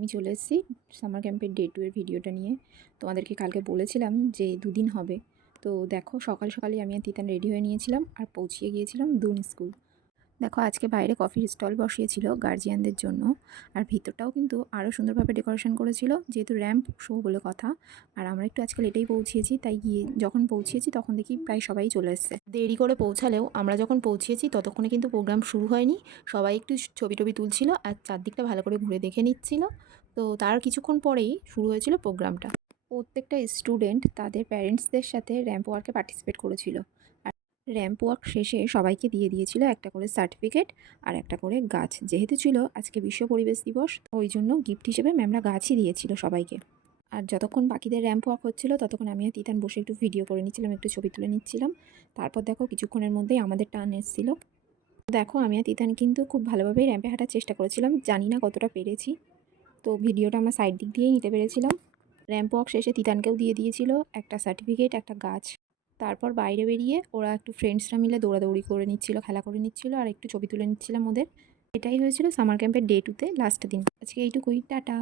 আমি চলে এসেছি সামার ক্যাম্পের ডে 2 এর ভিডিওটা নিয়ে। তোমাদেরকে কালকে বলেছিলাম যে 2 দিন হবে। তো দেখো সকাল সকালই আমি আর তিতান রেডি হয়ে নিয়েছিলাম আর পৌঁছিয়ে গিয়েছিলাম দুন স্কুল। দেখো আজকে বাইরে কফির স্টল বসিয়েছিল গার্জিয়ানদের জন্য। আর ভিতরটাও কিন্তু আরও সুন্দরভাবে ডেকোরেশন করেছিল, যেহেতু র্যাম্প শো বলে কথা। আর আমরা একটু আজকে লেটেই পৌঁছিয়েছি, তাই গিয়ে যখন পৌঁছিয়েছি তখন দেখি প্রায় সবাই চলে এসেছে। দেরি করে পৌঁছালেও আমরা যখন পৌঁছিয়েছি ততক্ষণে কিন্তু প্রোগ্রাম শুরু হয়নি। সবাই একটু ছবি টবি তুলছিল আর চারদিকটা ভালো করে ঘুরে দেখে নিচ্ছিল। তো তার কিছুক্ষণ পরেই শুরু হয়েছিল প্রোগ্রামটা। প্রত্যেকটা স্টুডেন্ট তাদের প্যারেন্টসদের সাথে র্যাম্প ওয়ার্কে পার্টিসিপেট করেছিল। র্যাম্প ওয়ার্ক শেষে সবাইকে দিয়ে দিয়েছিল একটা করে সার্টিফিকেট আর একটা করে গাছ। যেহেতু ছিল আজকে বিশ্ব পরিবেশ দিবস, ওই জন্য গিফট হিসেবে ম্যামরা গাছই দিয়েছিল সবাইকে। আর যতক্ষণ বাকিদের র্যাম্প ওয়াক হচ্ছিল ততক্ষণ আমি আর তিতান বসে একটু ভিডিও করে নিচ্ছিলাম, একটু ছবি তুলে নিচ্ছিলাম। তারপর দেখো কিছুক্ষণের মধ্যেই আমাদের টার্ন এসেছিল। দেখো আমি আর তিতান কিন্তু খুব ভালোভাবেই র্যাম্পে হাঁটার চেষ্টা করেছিলাম, জানি না কতটা পেরেছি। তো ভিডিওটা আমরা সাইড দিক দিয়েই নিতে পেরেছিলাম। র্যাম্প ওয়াক শেষে তিতানকেও দিয়ে দিয়েছিল একটা সার্টিফিকেট, একটা গাছ। তারপর বাইরে বেরিয়ে ওরা একটু ফ্রেন্ডসরা মিলে দৌড়াদৌড়ি করে নিচ্ছিল, খেলা করে নিচ্ছিল, আর একটু ছবি তুলে নিচ্ছিলাম ওদের। এটাই হয়েছিল সামার ক্যাম্পের ডে 2 তে লাস্ট দিন। আজকে এইটুকুই, টাটা।